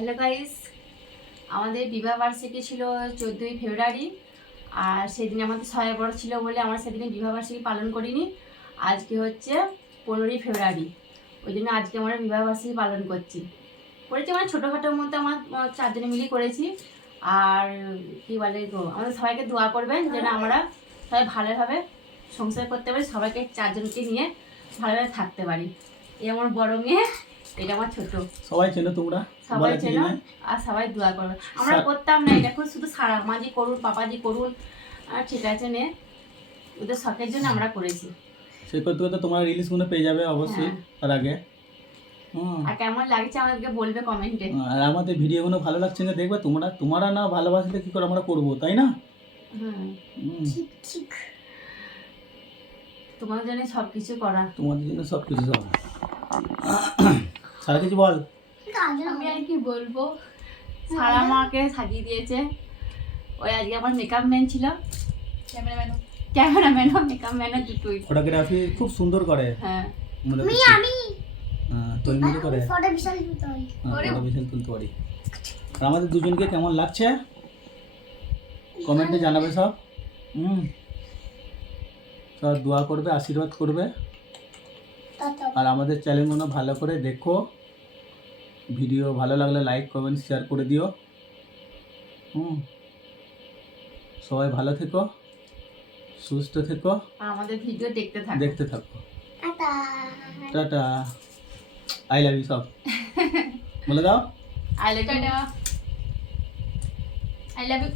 Hello guys, আমাদের বিবাহ বার্ষিকী ছিল 14ই ফেব্রুয়ারি। আর সেদিন আমাদের 6 বড় ছিল বলে আমরা সেদিনে বিবাহ বার্ষিকী পালন করিনি। আজকে হচ্ছে 15ই ফেব্রুয়ারি, ওই জন্য আজকে আমরা বিবাহ বার্ষিকী পালন করেছি মানে ছোটোখাটোর মধ্যে আমার 4 জনে মিলেই করেছি। আর কি বলে গো, আমাদের সবাইকে দোয়া করবেন যেন আমরা সবাই ভালোভাবে সংসার করতে পারি, সবাইকে 4 জনকে নিয়ে ভালোভাবে থাকতে পারি। এই আমার বড় মেয়ে, এটা আমার ছোট। সবাই চেনো তোমরা, সবাই চেনো আর সবাই দোয়া করবে। আমরা করতাম না এটা, শুধু সারা মাঝি করুন, পাপাজি করুন, আর ঠিক আছে নে, ওদের শখের জন্য আমরা করেছি। সেই করতে করতে তোমরা রিলিজ মনে পেয়ে যাবে অবশ্যই তার আগে। আর কেমন লাগছে আমাদেরকে বলবে কমেন্টে। আর আমাদের ভিডিওগুলো ভালো লাগছে না দেখবে তোমরা না ভালোবাসলে কি করে আমরা করবো, তাই না? ঠিক ঠিক, তোমাদের জন্য সব কিছু করা, তোমাদের জন্য সব কিছু সব। সারা কিছু বল। আমি আর কি বলবো, সারা আমাকে সাজিয়ে দিয়েছে। ওই আজকে আমার মেকআপ ম্যান ছিল, ক্যামেরাম্যানও মেকআপ ম্যানও দুটোই। ফটোগ্রাফি খুব সুন্দর করে। হ্যাঁ আমি তৈরি করে ফটো বিশাল তুলতে পারি। আর আমাদের দুজনকে কেমন লাগছে কমেন্টে জানাবে সব। সব দোয়া করবে, আশীর্বাদ করবে। আর আমাদের চ্যানেলগুলো ভালো করে দেখো, ভিডিও ভালো লাগলে লাইক কমেন্ট শেয়ার করে দিও। সবাই ভালো থেকো, সুস্থ থেকো, আমাদের ভিডিও দেখতে থাকো। টাটা, আই লাভ ইউ সব বলে দাও। I love you, I love you.